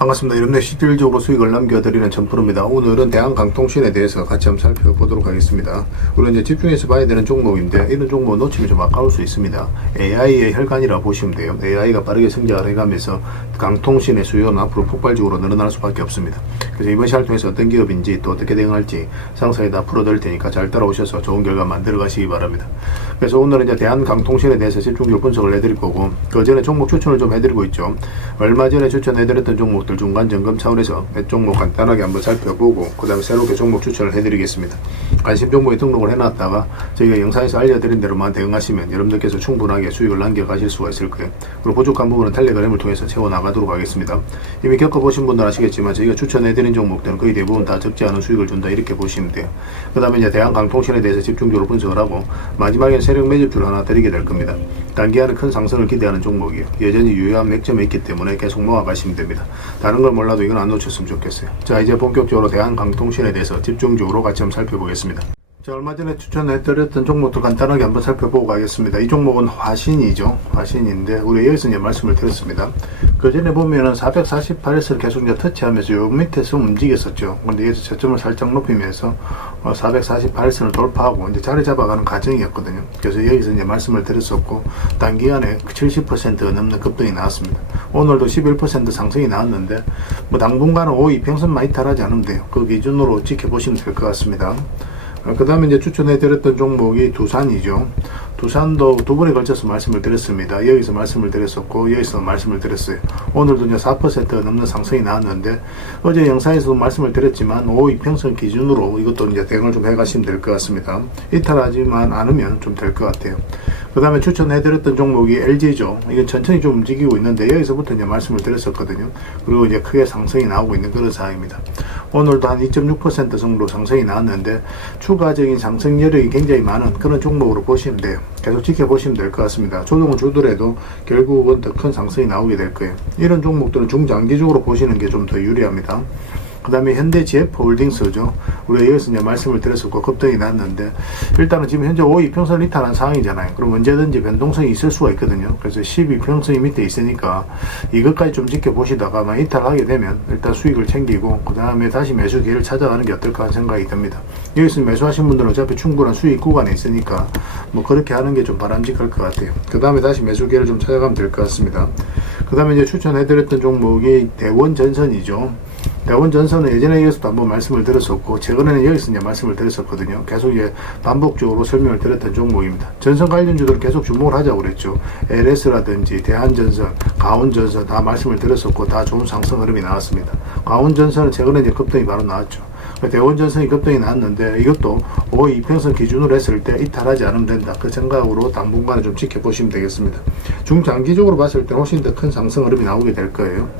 반갑습니다. 여러분의 실질적으로 수익을 남겨드리는 전프로입니다. 오늘은 대한강통신에 대해서 같이 한번 살펴보도록 하겠습니다. 우리는 이제 집중해서 봐야 되는 종목인데 이런 종목 놓치면 좀 아까울 수 있습니다. AI의 혈관이라 보시면 돼요. AI가 빠르게 성장을 해가면서 강통신의 수요는 앞으로 폭발적으로 늘어날 수밖에 없습니다. 그래서 이번 시간을 통해서 어떤 기업인지 또 어떻게 대응할지 상세히 다 풀어드릴 테니까 잘 따라오셔서 좋은 결과 만들어 가시기 바랍니다. 그래서 오늘은 이제 대한강통신에 대해서 집중적으로 분석을 해드릴 거고, 그 전에 종목 추천을 좀 해드리고 있죠. 얼마 전에 추천해드렸던 종목들 중간 점검 차원에서 몇 종목 간단하게 한번 살펴보고 그 다음에 새롭게 종목 추천을 해드리겠습니다. 관심 종목에 등록을 해놨다가 저희가 영상에서 알려드린 대로만 대응하시면 여러분들께서 충분하게 수익을 남겨가실 수가 있을 거예요. 그리고 부족한 부분은 텔레그램을 통해서 채워나가도록 하겠습니다. 이미 겪어보신 분들은 아시겠지만 저희가 추천해드린 종목들은 거의 대부분 다 적지 않은 수익을 준다, 이렇게 보시면 돼요. 그 다음에 이제 대한강통신에 대해서 집중적으로 분석을 하고 마지막엔 세력 매집주를 하나 드리게 될 겁니다. 단기간에 큰 상승을 기대하는 종목이에요. 여전히 유효한 맥점에 있기 때문에 계속 모아가시면 됩니다. 다른 걸 몰라도 이건 안 놓쳤으면 좋겠어요. 자, 이제 본격적으로 대한강통신에 대해서 집중적으로 같이 한번 살펴보겠습니다. 자, 얼마 전에 추천해드렸던 종목도 간단하게 한번 살펴보고 가겠습니다. 이 종목은 화신이죠. 화신인데 우리 여기서 이제 말씀을 드렸습니다. 그 전에 보면은 448에서 계속 이제 터치하면서 요 밑에서 움직였었죠. 근데 여기서 저점을 살짝 높이면서 448선을 돌파하고 이제 자리 잡아가는 과정이었거든요. 그래서 여기서 이제 말씀을 드렸었고, 단기간에 70%가 넘는 급등이 나왔습니다. 오늘도 11% 상승이 나왔는데 뭐 당분간은 5 이평선만 이탈하지 않으면 돼요. 그 기준으로 지켜보시면 될 것 같습니다. 그 다음에 이제 추천해드렸던 종목이 두산이죠. 두산도 두 번에 걸쳐서 말씀을 드렸습니다. 여기서 말씀을 드렸었고 여기서 말씀을 드렸어요. 오늘도 이제 4%가 넘는 상승이 나왔는데 어제 영상에서도 말씀을 드렸지만 5 이평선 기준으로 이것도 이제 대응을 좀 해가시면 될 것 같습니다. 이탈하지만 않으면 좀 될 것 같아요. 그 다음에 추천해드렸던 종목이 LG죠. 이건 천천히 좀 움직이고 있는데 여기서부터 이제 말씀을 드렸었거든요. 그리고 이제 크게 상승이 나오고 있는 그런 상황입니다. 오늘도 한 2.6% 정도 상승이 나왔는데 추가적인 상승 여력이 굉장히 많은 그런 종목으로 보시면 돼요. 계속 지켜보시면 될 것 같습니다. 조정을 주더라도 결국은 더 큰 상승이 나오게 될 거예요. 이런 종목들은 중장기적으로 보시는 게 좀 더 유리합니다. 그 다음에 현대 GF홀딩스죠. 우리가 여기서 이제 말씀을 드렸었고 급등이 났는데 일단은 지금 현재 5 이평선을 이탈한 상황이잖아요. 그럼 언제든지 변동성이 있을 수가 있거든요. 그래서 10 이평선이 밑에 있으니까 이것까지 좀 지켜보시다가 만 이탈하게 되면 일단 수익을 챙기고 그 다음에 다시 매수 기회를 찾아가는 게 어떨까 하는 생각이 듭니다. 여기서 매수하신 분들은 어차피 충분한 수익 구간에 있으니까 뭐 그렇게 하는 게 좀 바람직할 것 같아요. 그 다음에 다시 매수 기회를 좀 찾아가면 될 것 같습니다. 그 다음에 이제 추천해드렸던 종목이 대원전선이죠. 대원전선은 예전에 여기서도 한번 말씀을 드렸었고 최근에는 여기서 이제 말씀을 드렸었거든요. 계속 이제 반복적으로 설명을 드렸던 종목입니다. 전선 관련주들은 계속 주목을 하자고 그랬죠. LS라든지 대한전선, 강원전선 다 말씀을 드렸었고 다 좋은 상승 흐름이 나왔습니다. 강원전선은 최근에 이제 급등이 바로 나왔죠. 대원전선이 급등이 나왔는데 이것도 5 이평선 기준으로 했을 때 이탈하지 않으면 된다, 그 생각으로 당분간은 좀 지켜보시면 되겠습니다. 중장기적으로 봤을 때 훨씬 더 큰 상승 흐름이 나오게 될 거예요.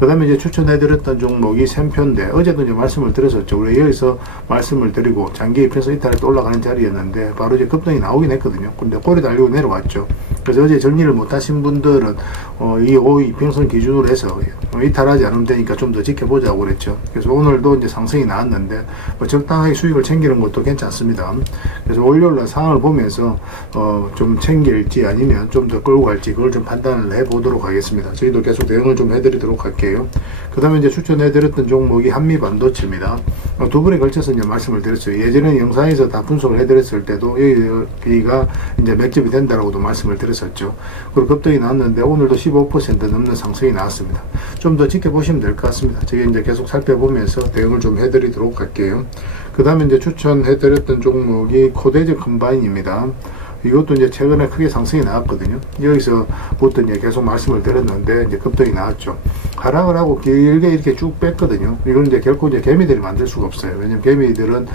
그 다음에 이제 추천해드렸던 종목이 샘표인데 어제도 이제 말씀을 드렸었죠. 우리 여기서 말씀을 드리고 장기 이평선 이탈에 또 올라가는 자리였는데 바로 이제 급등이 나오긴 했거든요. 근데 꼬리 달리고 내려왔죠. 그래서 어제 정리를 못하신 분들은 이 5 이평선 기준으로 해서 이탈하지 않으면 되니까 좀 더 지켜보자고 그랬죠. 그래서 오늘도 이제 상승이 나왔는데 뭐 적당하게 수익을 챙기는 것도 괜찮습니다. 그래서 월요일날 상황을 보면서 좀 챙길지 아니면 좀 더 끌고 갈지 그걸 좀 판단을 해보도록 하겠습니다. 저희도 계속 대응을 좀 해드리도록 할게요. 그 다음에 이제 추천해드렸던 종목이 한미반도체입니다. 두 번에 걸쳐서 이제 말씀을 드렸어요. 예전에 영상에서 다 분석을 해드렸을 때도 여기가 이제 맥집이 된다라고도 말씀을 드렸었죠. 그리고 급등이 나왔는데 오늘도 15% 넘는 상승이 나왔습니다. 좀 더 지켜보시면 될 것 같습니다. 저희 이제 계속 살펴보면서 대응을 좀 해드리도록 할게요. 그 다음에 이제 추천해드렸던 종목이 코데즈 컴바인입니다. 이것도 이제 최근에 크게 상승이 나왔거든요. 여기서부터 이제 계속 말씀을 드렸는데 이제 급등이 나왔죠. 하락을 하고 길게 이렇게 쭉 뺐거든요. 이건 이제 결코 이제 개미들이 만들 수가 없어요. 왜냐면 개미들은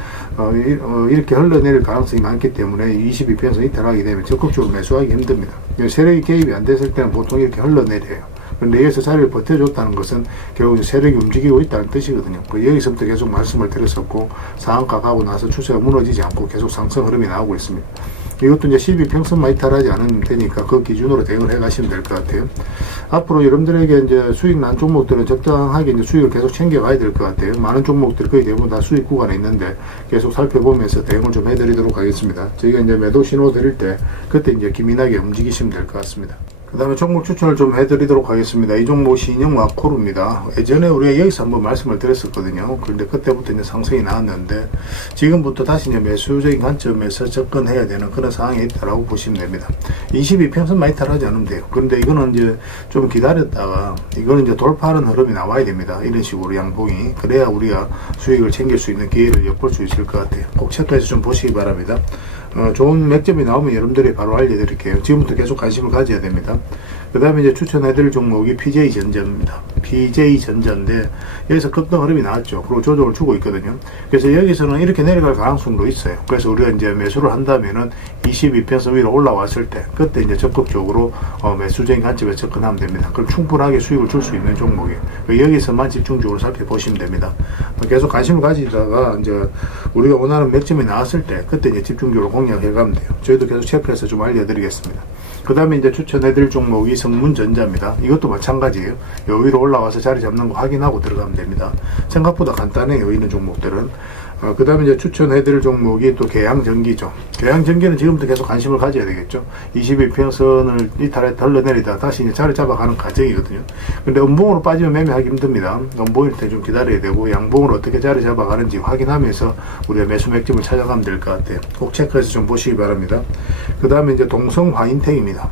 이렇게 흘러내릴 가능성이 많기 때문에 22평선 이탈하게 되면 적극적으로 매수하기 힘듭니다. 세력이 개입이 안 됐을 때는 보통 이렇게 흘러내려요. 근데 여기서 자리를 버텨줬다는 것은 결국 세력이 움직이고 있다는 뜻이거든요. 여기서부터 계속 말씀을 드렸었고 상한가 가고 나서 추세가 무너지지 않고 계속 상승 흐름이 나오고 있습니다. 이것도 이제 12평선만 이탈하지 않으면 되니까 그 기준으로 대응을 해 가시면 될 것 같아요. 앞으로 여러분들에게 이제 수익 난 종목들은 적당하게 이제 수익을 계속 챙겨가야 될 것 같아요. 많은 종목들이 거의 대부분 다 수익 구간에 있는데 계속 살펴보면서 대응을 좀 해드리도록 하겠습니다. 저희가 이제 매도 신호 드릴 때 그때 이제 기민하게 움직이시면 될 것 같습니다. 그 다음에 종목 추천을 좀 해드리도록 하겠습니다. 이 종목 신형 와코르입니다. 예전에 우리가 여기서 한번 말씀을 드렸었거든요. 그런데 그때부터 이제 상승이 나왔는데 지금부터 다시 이제 매수적인 관점에서 접근해야 되는 그런 상황이 있다라고 보시면 됩니다. 22평선 많이 탈하지 않으면 돼요. 그런데 이거는 이제 좀 기다렸다가 이거는 이제 돌파하는 흐름이 나와야 됩니다. 이런 식으로 양봉이. 그래야 우리가 수익을 챙길 수 있는 기회를 엿볼 수 있을 것 같아요. 꼭 체크해서 좀 보시기 바랍니다. 좋은 맥점이 나오면 여러분들이 바로 알려드릴게요. 지금부터 계속 관심을 가져야 됩니다. 그 다음에 이제 추천해드릴 종목이 PJ전자입니다. PJ전자인데 여기서 급등 흐름이 나왔죠. 그리고 조정을 주고 있거든요. 그래서 여기서는 이렇게 내려갈 가능성도 있어요. 그래서 우리가 이제 매수를 한다면은 22평선 위로 올라왔을 때 그때 이제 적극적으로 매수적인 관점에 접근하면 됩니다. 그럼 충분하게 수익을 줄 수 있는 종목이에요. 여기서만 집중적으로 살펴보시면 됩니다. 계속 관심을 가지다가 이제 우리가 원하는 맥점이 나왔을 때 그때 이제 집중적으로 공략해 가면 돼요. 저희도 계속 체크해서 좀 알려드리겠습니다. 그 다음에 이제 추천해드릴 종목이 성문전자입니다. 이것도 마찬가지예요. 여기로 올라와서 자리 잡는 거 확인하고 들어가면 됩니다. 생각보다 간단해요. 이런 종목들은. 그 다음에 이제 추천해드릴 종목이 또 계양전기죠. 계양전기는 지금부터 계속 관심을 가져야 되겠죠. 22평선을 이탈해 흘러내리다 다시 이제 자리 잡아가는 과정이거든요. 근데 음봉으로 빠지면 매매하기 힘듭니다. 음봉일 때 좀 기다려야 되고 양봉으로 어떻게 자리 잡아가는지 확인하면서 우리가 매수 맥점을 찾아가면 될 것 같아요. 꼭 체크해서 좀 보시기 바랍니다. 그 다음에 이제 동성화인텍입니다.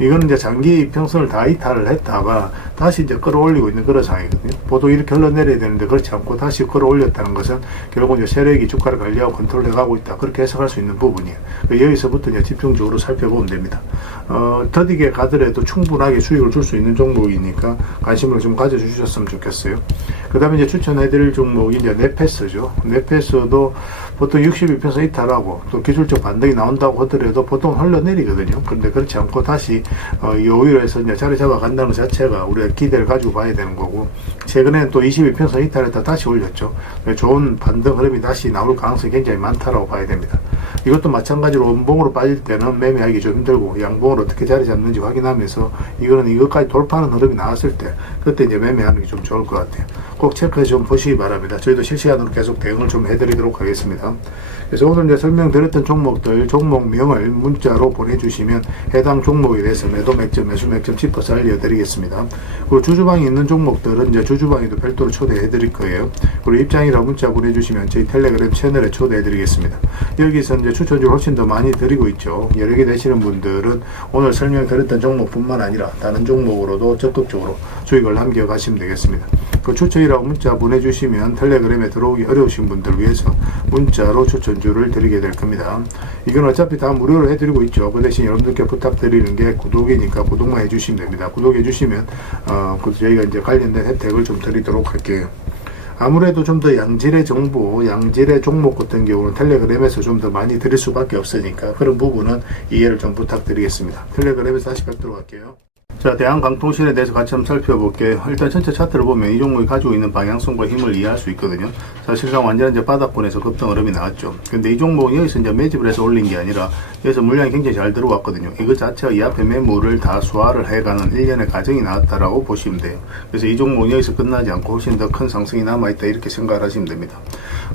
이거는 이제 장기 이평선을 다 이탈을 했다가 다시 이제 끌어올리고 있는 그런 상황이거든요. 보통 이렇게 흘러내려야 되는데 그렇지 않고 다시 끌어올렸다는 것은 결국 이제 세력이 주가를 관리하고 컨트롤해 가고 있다. 그렇게 해석할 수 있는 부분이에요. 여기서부터 이제 집중적으로 살펴보면 됩니다. 더디게 가더라도 충분하게 수익을 줄 수 있는 종목이니까 관심을 좀 가져주셨으면 좋겠어요. 그 다음에 이제 추천해드릴 종목이 이제 네페스죠. 네페스도 보통 62평선 이탈하고 또 기술적 반등이 나온다고 하더라도 보통 흘러내리거든요. 그런데 그렇지 않고 다시 여기로 해서 이제 자리 잡아간다는 것 자체가 우리가 기대를 가지고 봐야 되는 거고, 최근에는 또 22평선 이탈했다 다시 올렸죠. 좋은 반등 흐름이 다시 나올 가능성이 굉장히 많다라고 봐야 됩니다. 이것도 마찬가지로 음봉으로 빠질 때는 매매하기 좀 힘들고 양봉으로 어떻게 자리 잡는지 확인하면서 이거는 이것까지 돌파하는 흐름이 나왔을 때 그때 이제 매매하는 게 좀 좋을 것 같아요. 꼭 체크해서 좀 보시기 바랍니다. 저희도 실시간으로 계속 대응을 좀 해드리도록 하겠습니다. 그래서 오늘 이제 설명드렸던 종목들 종목명을 문자로 보내주시면 해당 종목에 대해서 매도 맥점, 매수 맥점 짚어서 알려드리겠습니다. 그리고 주주방이 있는 종목들은 이제 주주방에도 별도로 초대해드릴 거예요. 그리고 입장이라 문자 보내주시면 저희 텔레그램 채널에 초대해드리겠습니다. 여기서 이제 추천주를 훨씬 더 많이 드리고 있죠. 여러 개 되시는 분들은 오늘 설명드렸던 종목뿐만 아니라 다른 종목으로도 적극적으로 수익을 남겨가시면 되겠습니다. 그 추천이라고 문자 보내주시면 텔레그램에 들어오기 어려우신 분들 위해서 문자로 추천주를 드리게 될 겁니다. 이건 어차피 다 무료로 해드리고 있죠. 그 대신 여러분들께 부탁드리는 게 구독이니까 구독만 해주시면 됩니다. 구독해주시면 저희가 이제 관련된 혜택을 좀 드리도록 할게요. 아무래도 좀 더 양질의 정보, 양질의 종목 같은 경우는 텔레그램에서 좀 더 많이 드릴 수밖에 없으니까 그런 부분은 이해를 좀 부탁드리겠습니다. 텔레그램에서 다시 뵙도록 할게요. 자, 대한강통신에 대해서 같이 한번 살펴볼게요. 일단 전체 차트를 보면 이 종목이 가지고 있는 방향성과 힘을 이해할 수 있거든요. 사실상 완전 이제 바닥권에서 급등 흐름이 나왔죠. 근데 이 종목은 여기서 이제 매집을 해서 올린 게 아니라 여기서 물량이 굉장히 잘 들어왔거든요. 이거 자체가 이 앞에 매물을 다 소화를 해가는 일련의 과정이 나왔다라고 보시면 돼요. 그래서 이 종목은 여기서 끝나지 않고 훨씬 더 큰 상승이 남아있다 이렇게 생각을 하시면 됩니다.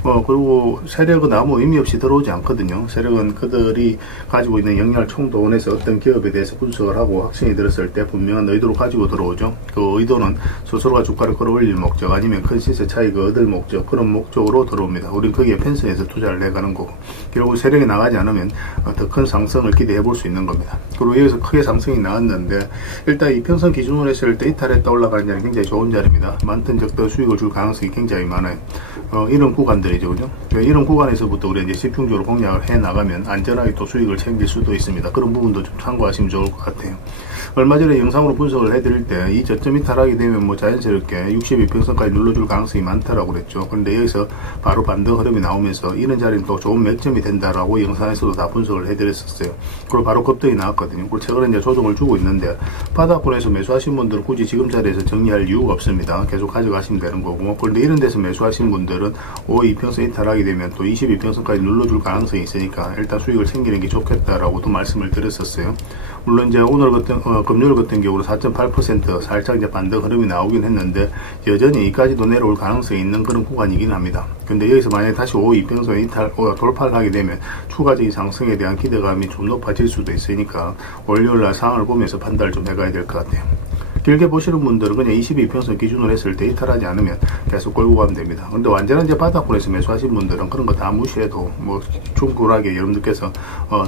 그리고 세력은 아무 의미 없이 들어오지 않거든요. 세력은 그들이 가지고 있는 역량을 총동원해서 어떤 기업에 대해서 분석을 하고 확신이 들었을 때 분명한 의도를 가지고 들어오죠. 그 의도는 스스로가 주가를 끌어올릴 목적 아니면 큰 시세 차익을 얻을 목적, 그런 목적으로 들어옵니다. 우린 거기에 편성해서 투자를 해가는 거고, 결국 세력이 나가지 않으면 더 큰 상승을 기대해 볼 수 있는 겁니다. 그리고 여기서 크게 상승이 나왔는데 일단 이 평선 기준으로 했을 때 이탈했다 올라가는 자리는 굉장히 좋은 자리입니다. 많든 적든 수익을 줄 가능성이 굉장히 많아요. 이런 구간들이죠, 그죠? 이런 구간에서부터 우리 이제 집중적으로 공략을 해 나가면 안전하게 또 수익을 챙길 수도 있습니다. 그런 부분도 좀 참고하시면 좋을 것 같아요. 얼마 전에 영상으로 분석을 해드릴 때 이 저점 이탈하게 되면 뭐 자연스럽게 62평선까지 눌러줄 가능성이 많다라고 그랬죠. 그런데 여기서 바로 반등 흐름이 나오면서 이런 자리는 또 좋은 맥점이 된다라고 영상에서도 다 분석을 해드렸었어요. 그리고 바로 급등이 나왔거든요. 그리고 최근에 이제 조정을 주고 있는데 바닥권에서 매수하신 분들은 굳이 지금 자리에서 정리할 이유가 없습니다. 계속 가져가시면 되는 거고, 그런데 이런 데서 매수하신 분들은 분들은 5 이평선 이탈하게 되면 또 22평선까지 눌러줄 가능성이 있으니까 일단 수익을 챙기는 게 좋겠다라고도 말씀을 드렸었어요. 물론 이제 오늘 금요일 같은 경우로 4.8% 살짝 이제 반등 흐름이 나오긴 했는데 여전히 이까지도 내려올 가능성이 있는 그런 구간이긴 합니다. 근데 여기서 만약에 다시 5 이평선 이탈 돌파를 하게 되면 추가적인 상승에 대한 기대감이 좀 높아질 수도 있으니까 월요일날 상황을 보면서 판단을 좀 해가야 될 것 같아요. 길게 보시는 분들은 그냥 22평선 기준으로 했을 때 이탈하지 않으면 계속 끌고 가면 됩니다. 근데 완전한 이제 바닥권에서 매수하신 분들은 그런 거 다 무시해도 뭐 충분하게 여러분들께서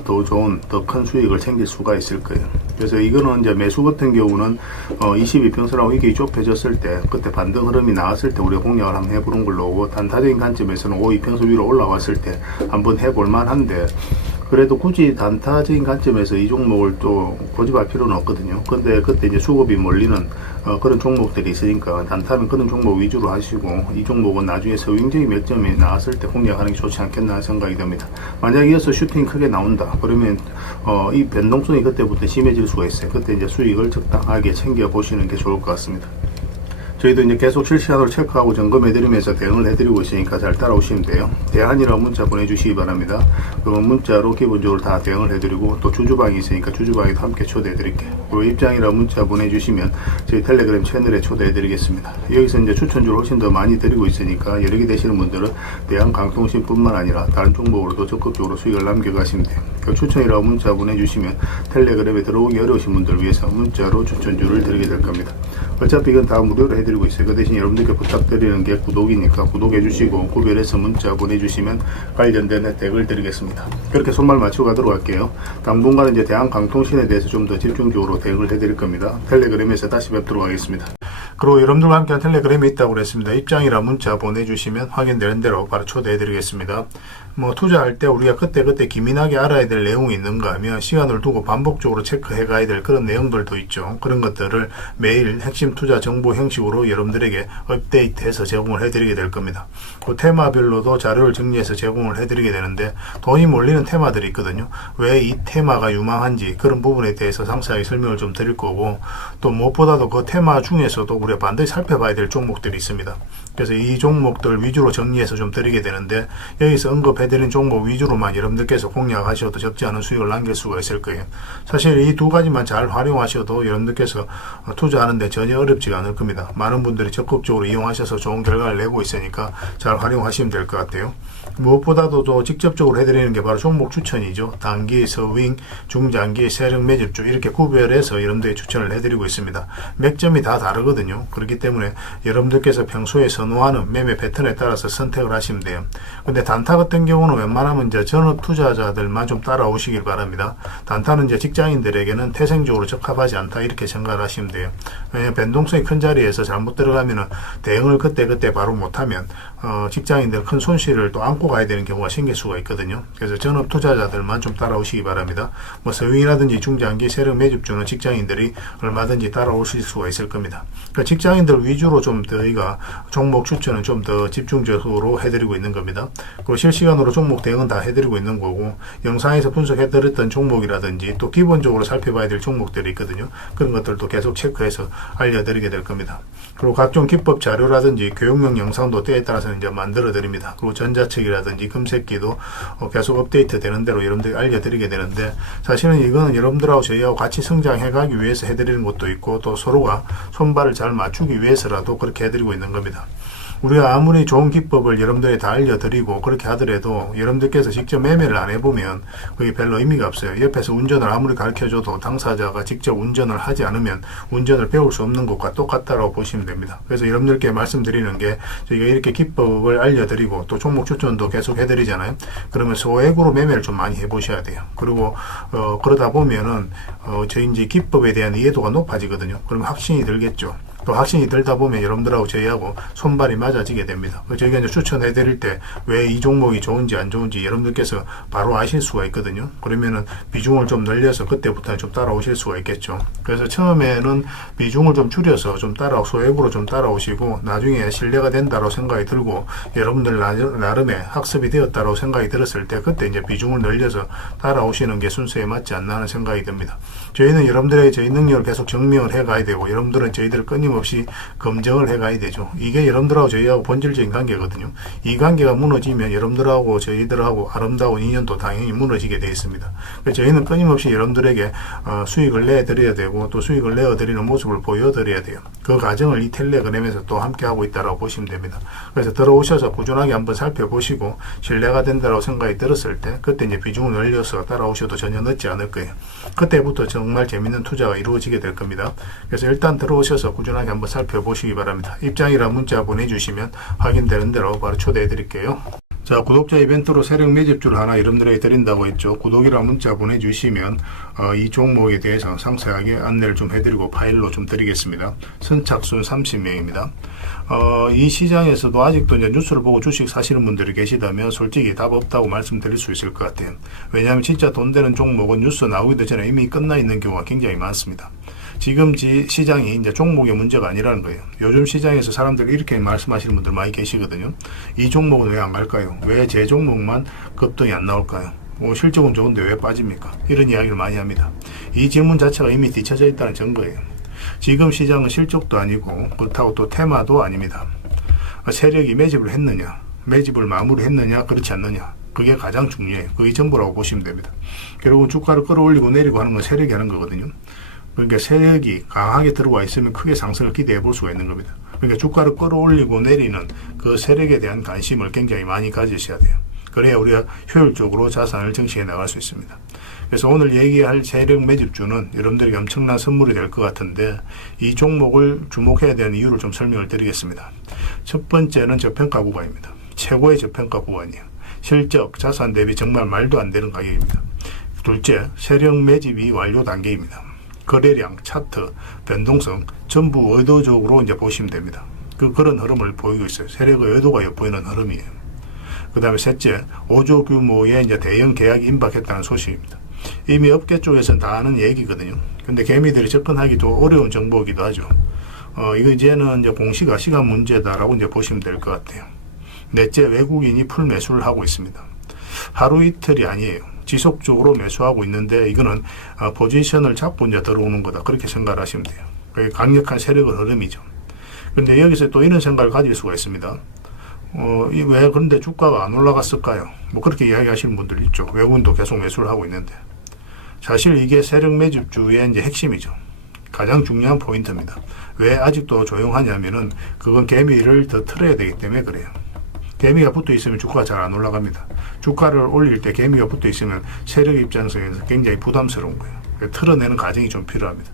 더 좋은 더 큰 수익을 챙길 수가 있을 거예요. 그래서 이거는 이제 매수 같은 경우는 22평선하고 이게 좁혀졌을 때 그때 반등 흐름이 나왔을 때 우리가 공략을 한번 해보는 걸로 오고 단타적인 관점에서는 5 이평선 위로 올라왔을 때 한번 해볼 만한데 그래도 굳이 단타적인 관점에서 이 종목을 또 고집할 필요는 없거든요. 근데 그때 이제 수급이 몰리는 그런 종목들이 있으니까 단타는 그런 종목 위주로 하시고 이 종목은 나중에 서윙적인 매점이 나왔을 때 공략하는 게 좋지 않겠나 생각이 듭니다. 만약 이어서 슈팅 크게 나온다 그러면 이 변동성이 그때부터 심해질 수가 있어요. 그때 이제 수익을 적당하게 챙겨 보시는 게 좋을 것 같습니다. 저희도 이제 계속 실시간으로 체크하고 점검해드리면서 대응을 해드리고 있으니까 잘 따라오시면 돼요. 대안이라고 문자 보내주시기 바랍니다. 그러면 문자로 기본적으로 다 대응을 해드리고 또 주주방이 있으니까 주주방에도 함께 초대해드릴게요. 그리고 입장이라고 문자 보내주시면 저희 텔레그램 채널에 초대해드리겠습니다. 여기서 이제 추천주를 훨씬 더 많이 드리고 있으니까 여러 개 되시는 분들은 대한강통신뿐만 아니라 다른 종목으로도 적극적으로 수익을 남겨가시면 돼요. 그 추천이라고 문자 보내주시면 텔레그램에 들어오기 어려우신 분들 위해서 문자로 추천주를 드리게 될 겁니다. 어차피 이건 다 무료로 해드리고 있어요. 그 대신 여러분들께 부탁드리는 게 구독이니까 구독해주시고 구별해서 문자 보내주시면 관련된 혜택을 드리겠습니다. 그렇게 손말 맞추고 가도록 할게요. 당분간은 이제 대한강통신에 대해서 좀 더 집중적으로 대응을 해드릴 겁니다. 텔레그램에서 다시 뵙도록 하겠습니다. 그리고 여러분들과 함께한 텔레그램이 있다고 그랬습니다. 입장이라 문자 보내주시면 확인되는 대로 바로 초대해드리겠습니다. 뭐 투자할 때 우리가 그때 기민하게 알아야 될 내용이 있는가 하면 시간을 두고 반복적으로 체크해 가야 될 그런 내용들도 있죠. 그런 것들을 매일 핵심 투자 정보 형식으로 여러분들에게 업데이트해서 제공을 해드리게 될 겁니다. 그 테마별로도 자료를 정리해서 제공을 해드리게 되는데 돈이 몰리는 테마들이 있거든요. 왜 이 테마가 유망한지 그런 부분에 대해서 상세하게 설명을 좀 드릴 거고 또 무엇보다도 그 테마 중에서도 우리가 반드시 살펴봐야 될 종목들이 있습니다. 그래서 이 종목들 위주로 정리해서 좀 드리게 되는데 여기서 언급해드린 종목 위주로만 여러분들께서 공략하셔도 적지 않은 수익을 남길 수가 있을 거예요. 사실 이 두 가지만 잘 활용하셔도 여러분들께서 투자하는데 전혀 어렵지가 않을 겁니다. 많은 분들이 적극적으로 이용하셔서 좋은 결과를 내고 있으니까 잘 활용하시면 될 것 같아요. 무엇보다도 또 직접적으로 해드리는 게 바로 종목 추천이죠. 단기, 서윙, 중장기, 세력 매집주 이렇게 구별해서 여러분들이 추천을 해드리고 있습니다. 맥점이 다 다르거든요. 그렇기 때문에 여러분들께서 평소에 선호하는 매매 패턴에 따라서 선택을 하시면 돼요. 근데 단타 같은 경우는 웬만하면 이제 전업 투자자들만 좀 따라오시길 바랍니다. 단타는 이제 직장인들에게는 태생적으로 적합하지 않다 이렇게 생각을 하시면 돼요. 왜냐하면 변동성이 큰 자리에서 잘못 들어가면은 대응을 그때 바로 못하면 직장인들 큰 손실을 또 안고 가야 되는 경우가 생길 수가 있거든요. 그래서 전업 투자자들만 좀 따라오시기 바랍니다. 뭐 서윙이라든지 중장기 세력 매집주는 직장인들이 얼마든지 따라오실 수가 있을 겁니다. 그러니까 직장인들 위주로 좀 저희가 종목 추천은 좀 더 집중적으로 해드리고 있는 겁니다. 그리고 실시간으로 종목 대응은 다 해드리고 있는 거고 영상에서 분석해드렸던 종목이라든지 또 기본적으로 살펴봐야 될 종목들이 있거든요. 그런 것들도 계속 체크해서 알려드리게 될 겁니다. 그리고 각종 기법 자료라든지 교육용 영상도 때에 따라서 이제 만들어 드립니다. 그리고 전자책이라든지 금색기도 계속 업데이트 되는 대로 여러분들이 알려드리게 되는데 사실은 이거는 여러분들하고 저희하고 같이 성장해 가기 위해서 해드리는 것도 있고 또 서로가 손발을 잘 맞추기 위해서라도 그렇게 해드리고 있는 겁니다. 우리가 아무리 좋은 기법을 여러분들이 다 알려드리고 그렇게 하더라도 여러분들께서 직접 매매를 안 해보면 그게 별로 의미가 없어요. 옆에서 운전을 아무리 가르쳐줘도 당사자가 직접 운전을 하지 않으면 운전을 배울 수 없는 것과 똑같다고 보시면 됩니다. 그래서 여러분들께 말씀드리는 게 저희가 이렇게 기법을 알려드리고 또 종목 추천도 계속 해드리잖아요. 그러면 소액으로 매매를 좀 많이 해보셔야 돼요. 그리고 그러다 보면은 저희 이제 기법에 대한 이해도가 높아지거든요. 그러면 확신이 들겠죠. 또 확신이 들다 보면 여러분들하고 저희하고 손발이 맞아지게 됩니다. 저희가 이제 추천해 드릴 때 왜 이 종목이 좋은지 안 좋은지 여러분들께서 바로 아실 수가 있거든요. 그러면은 비중을 좀 늘려서 그때부터는 좀 따라오실 수가 있겠죠. 그래서 처음에는 비중을 좀 줄여서 좀 소액으로 좀 따라오시고 나중에 신뢰가 된다고 생각이 들고 여러분들 나름의 학습이 되었다고 생각이 들었을 때 그때 이제 비중을 늘려서 따라오시는 게 순서에 맞지 않나 하는 생각이 듭니다. 저희는 여러분들의 저희 능력을 계속 증명을 해 가야 되고 여러분들은 저희들을 끊임없이 끊임없이 검증을 해가야 되죠. 이게 여러분들하고 저희하고 본질적인 관계거든요. 이 관계가 무너지면 여러분들하고 저희들하고 아름다운 인연도 당연히 무너지게 되어 있습니다. 그래서 저희는 끊임없이 여러분들에게 수익을 내드려야 되고 또 수익을 내어드리는 모습을 보여드려야 돼요. 그 과정을 이 텔레그램에서 또 함께 하고 있다고 보시면 됩니다. 그래서 들어오셔서 꾸준하게 한번 살펴보시고 신뢰가 된다고 생각이 들었을 때 그때 이제 비중을 늘려서 따라오셔도 전혀 늦지 않을 거예요. 그때부터 정말 재밌는 투자가 이루어지게 될 겁니다. 그래서 일단 들어오셔서 꾸준하게 한번 살펴보시기 바랍니다. 입장이랑 문자 보내주시면 확인되는 대로 바로 초대해 드릴게요. 자, 구독자 이벤트로 세력 매집주를 하나 여러분들에게 드린다고 했죠. 구독이랑 문자 보내주시면 이 종목에 대해서 상세하게 안내를 좀 해드리고 파일로 좀 드리겠습니다. 선착순 30명입니다. 이 시장에서도 아직도 이제 뉴스를 보고 주식 사시는 분들이 계시다면 솔직히 답 없다고 말씀드릴 수 있을 것 같아요. 왜냐하면 진짜 돈 되는 종목은 뉴스 나오기도 전에 이미 끝나 있는 경우가 굉장히 많습니다. 지금 시장이 이제 종목의 문제가 아니라는 거예요. 요즘 시장에서 사람들이 이렇게 말씀하시는 분들 많이 계시거든요. 이 종목은 왜 안 갈까요? 왜 제 종목만 급등이 안 나올까요? 실적은 좋은데 왜 빠집니까? 이런 이야기를 많이 합니다. 이 질문 자체가 이미 뒤쳐져 있다는 증거예요. 지금 시장은 실적도 아니고 그렇다고 또 테마도 아닙니다. 세력이 매집을 했느냐, 매집을 마무리했느냐, 그렇지 않느냐. 그게 가장 중요해요. 그게 전부라고 보시면 됩니다. 결국은 주가를 끌어올리고 내리고 하는 건 세력이 하는 거거든요. 그러니까 세력이 강하게 들어와 있으면 크게 상승을 기대해 볼 수가 있는 겁니다. 그러니까 주가를 끌어올리고 내리는 그 세력에 대한 관심을 굉장히 많이 가지셔야 돼요. 그래야 우리가 효율적으로 자산을 정치해 나갈 수 있습니다. 그래서 오늘 얘기할 세력 매집주는 여러분들에게 엄청난 선물이 될 것 같은데 이 종목을 주목해야 되는 이유를 좀 설명을 드리겠습니다. 첫 번째는 저평가 구간입니다. 최고의 저평가 구간이에요. 실적, 자산 대비 정말 말도 안 되는 가격입니다. 둘째, 세력 매집이 완료 단계입니다. 거래량, 차트, 변동성 전부 의도적으로 이제 보시면 됩니다. 그런 흐름을 보이고 있어요. 세력의 의도가 엿보이는 흐름이에요. 그 다음에 셋째, 5조 규모의 이제 대형 계약이 임박했다는 소식입니다. 이미 업계 쪽에서는 다 아는 얘기거든요. 근데 개미들이 접근하기도 어려운 정보이기도 하죠. 이거 이제는 이제 공시가 시간 문제다라고 이제 보시면 될 것 같아요. 넷째, 외국인이 풀 매수를 하고 있습니다. 하루 이틀이 아니에요. 지속적으로 매수하고 있는데 이거는 포지션을 잡고 이제 들어오는 거다. 그렇게 생각을 하시면 돼요. 그게 강력한 세력의 흐름이죠. 근데 여기서 또 이런 생각을 가질 수가 있습니다. 왜 그런데 주가가 안 올라갔을까요? 뭐 그렇게 이야기하시는 분들 있죠. 외국인도 계속 매수를 하고 있는데. 사실 이게 세력 매집주의 이제 핵심이죠. 가장 중요한 포인트입니다. 왜 아직도 조용하냐면은 그건 개미를 더 틀어야 되기 때문에 그래요. 개미가 붙어 있으면 주가가 잘 안 올라갑니다. 주가를 올릴 때 개미가 붙어 있으면 세력 입장에서 굉장히 부담스러운 거예요. 틀어내는 과정이 좀 필요합니다.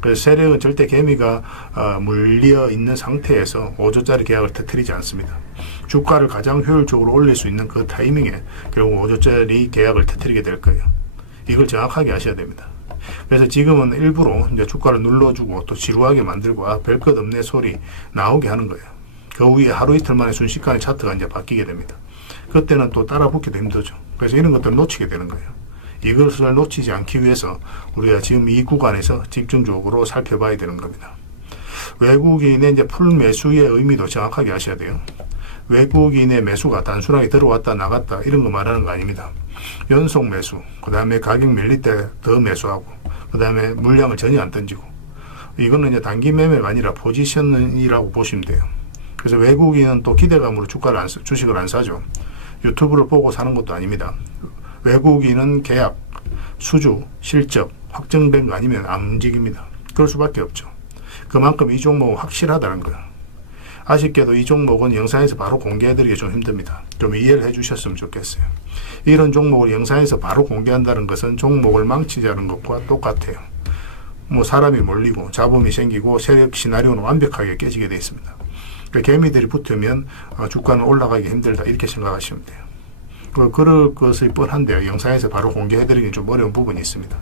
그래서 세력은 절대 개미가 물려 있는 상태에서 5조짜리 계약을 터뜨리지 않습니다. 주가를 가장 효율적으로 올릴 수 있는 그 타이밍에 결국 5조짜리 계약을 터뜨리게 될 거예요. 이걸 정확하게 아셔야 됩니다. 그래서 지금은 일부러 이제 주가를 눌러주고 또 지루하게 만들고 별 것 없네 소리 나오게 하는 거예요. 그 후에 하루 이틀 만에 순식간에 차트가 이제 바뀌게 됩니다. 그때는 또 따라 붙기도 힘들죠. 그래서 이런 것들을 놓치게 되는 거예요. 이것을 놓치지 않기 위해서 우리가 지금 이 구간에서 집중적으로 살펴봐야 되는 겁니다. 외국인의 이제 풀 매수의 의미도 정확하게 아셔야 돼요. 외국인의 매수가 단순하게 들어왔다 나갔다 이런 거 말하는 거 아닙니다. 연속 매수, 그 다음에 가격 밀릴 때 더 매수하고, 그 다음에 물량을 전혀 안 던지고, 이거는 이제 단기 매매가 아니라 포지션이라고 보시면 돼요. 그래서 외국인은 또 기대감으로 주식을 안 사죠. 유튜브를 보고 사는 것도 아닙니다. 외국인은 계약, 수주, 실적 확정된 거 아니면 안 움직입니다. 그럴 수밖에 없죠. 그만큼 이 종목은 확실하다는 거예요. 아쉽게도 이 종목은 영상에서 바로 공개해드리기 좀 힘듭니다. 좀 이해를 해주셨으면 좋겠어요. 이런 종목을 영상에서 바로 공개한다는 것은 종목을 망치자는 것과 똑같아요. 뭐 사람이 몰리고 잡음이 생기고 세력 시나리오는 완벽하게 깨지게 되어 있습니다. 그러니까 개미들이 붙으면 주가는 올라가기 힘들다 이렇게 생각하시면 돼요. 그럴 것이 뻔한데요. 영상에서 바로 공개해드리기 좀 어려운 부분이 있습니다.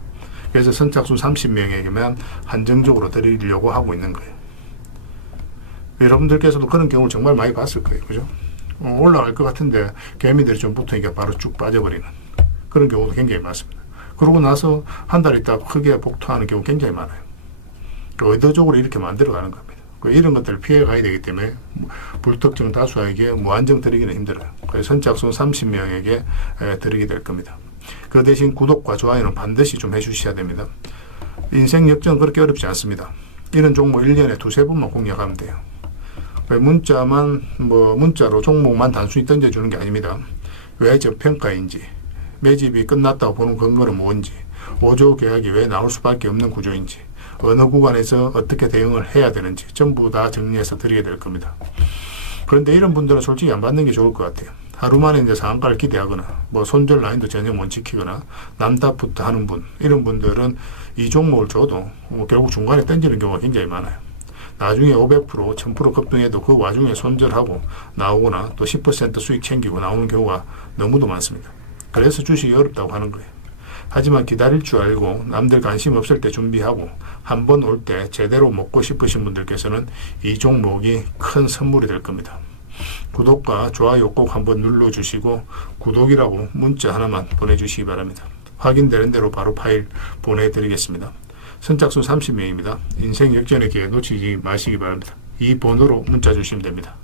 그래서 선착순 30명에게만 한정적으로 드리려고 하고 있는 거예요. 여러분들께서도 그런 경우를 정말 많이 봤을 거예요. 그죠? 올라갈 것 같은데 개미들이 좀 붙으니까 바로 쭉 빠져버리는 그런 경우도 굉장히 많습니다. 그러고 나서 한 달 있다가 크게 복토하는 경우 굉장히 많아요. 의도적으로 이렇게 만들어가는 겁니다. 이런 것들을 피해 가야 되기 때문에 불특정 다수에게 무한정 드리기는 힘들어요. 그래서 선착순 30명에게 드리게 될 겁니다. 그 대신 구독과 좋아요는 반드시 좀 해주셔야 됩니다. 인생 역전은 그렇게 어렵지 않습니다. 이런 종목 1년에 두세 번만 공략하면 돼요. 문자로 종목만 단순히 던져주는 게 아닙니다. 왜 저평가인지, 매집이 끝났다고 보는 근거는 뭔지, 5조 계약이 왜 나올 수밖에 없는 구조인지, 어느 구간에서 어떻게 대응을 해야 되는지 전부 다 정리해서 드리게 될 겁니다. 그런데 이런 분들은 솔직히 안 받는 게 좋을 것 같아요. 하루 만에 이제 상한가를 기대하거나 손절 라인도 전혀 못 지키거나 남답부터 하는 분, 이런 분들은 이 종목을 줘도 결국 중간에 던지는 경우가 굉장히 많아요. 나중에 500%, 1000% 급등해도 그 와중에 손절하고 나오거나 또 10% 수익 챙기고 나오는 경우가 너무도 많습니다. 그래서 주식이 어렵다고 하는 거예요. 하지만 기다릴 줄 알고 남들 관심 없을 때 준비하고 한 번 올 때 제대로 먹고 싶으신 분들께서는 이 종목이 큰 선물이 될 겁니다. 구독과 좋아요 꼭 한번 눌러주시고 구독이라고 문자 하나만 보내주시기 바랍니다. 확인되는 대로 바로 파일 보내드리겠습니다. 선착순 30명입니다. 인생 역전의 기회 놓치지 마시기 바랍니다. 이 번호로 문자 주시면 됩니다.